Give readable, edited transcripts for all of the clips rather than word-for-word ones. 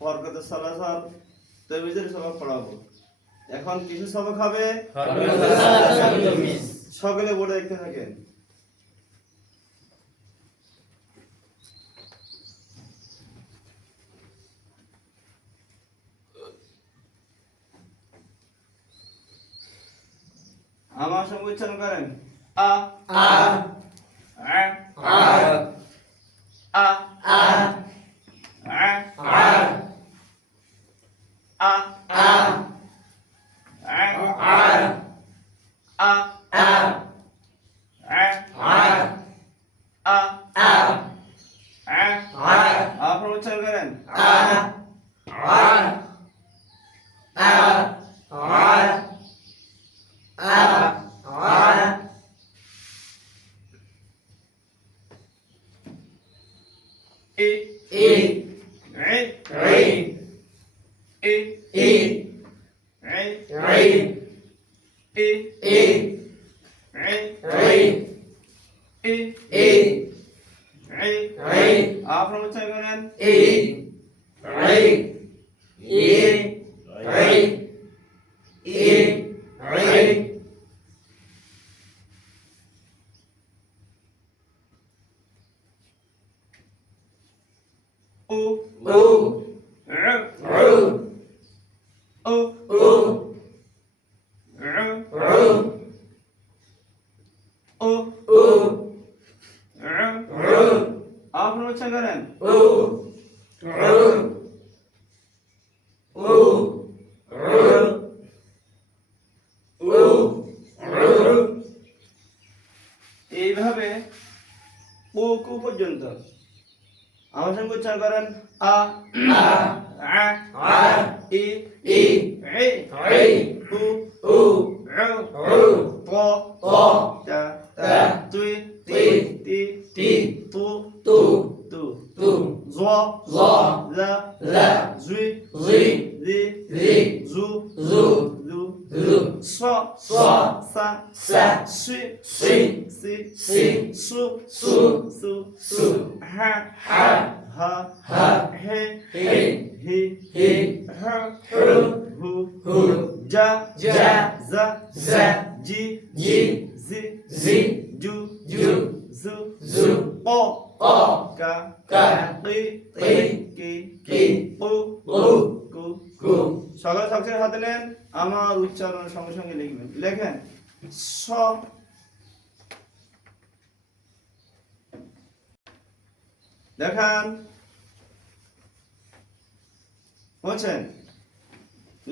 হরকতে সালাসাল তমিজের সবক পড়াবো। এখন কিছু সবক হবে সকলে বোর্ডে দেখতে থাকেন। আমার সঙ্গে উচ্চারণ করেন। আ আ আ আ আ আ আ আ আ আ আ আ আ আ আ আ আপনারা উচ্চারণ করেন। আ আ আ আ ই ই ই ই ই ই ই ই ই ই ই ই ই ই ই ই আপনারা উচ্চারণ করেন। ই ই ই ই ই ই উ উ র উ উ উ র উ উ উ র উ আপনারা উচ্চারণ করেন। উ উ উ উ উ এইভাবে ও কু পর্যন্ত আমার সঙ্গে উচ্চারণ করেন। আ আ আ আ ই ই ই ই উ উ র উ প প তা তা তুই তি তি তি তু তু তু তু জ জ লা লা জুই জি লি জি জু জু লু লু স স সা সা সি সি সি সি সু সু সু সু হা হা হা হা হে হে হি হি হ হু হু হু যা যা যা যা জি জি জি জি জু জু জু জু প প কা কা কি কি কি কি উ উ কু কু সকাল সকাল হাতে নেন। আমার উচ্চারণ সঙ্গে সঙ্গে লিখবেন। লেখেন স দেখান বলছেন।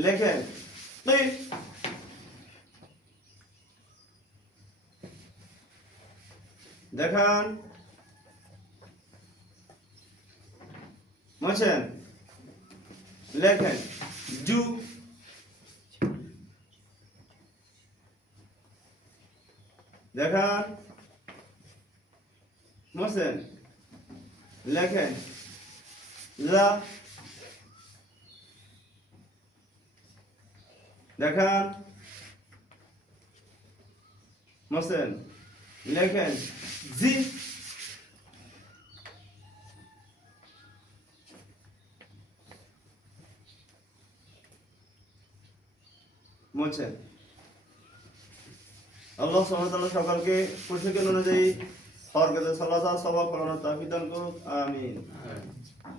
লেখেন তুই দেখান বলছেন। লেখেন জু দেখান বলছেন। লেখেন লা দেখান বলছেন। লেখেন জি বলছেন। আল্লাহ সুবহানাহু ওয়া তাআলা সকলকে প্রশিক্ষণ অনুযায়ী হরকতে সালাত সওয়াব করানোর তৌফিক দান করুক। আমিন।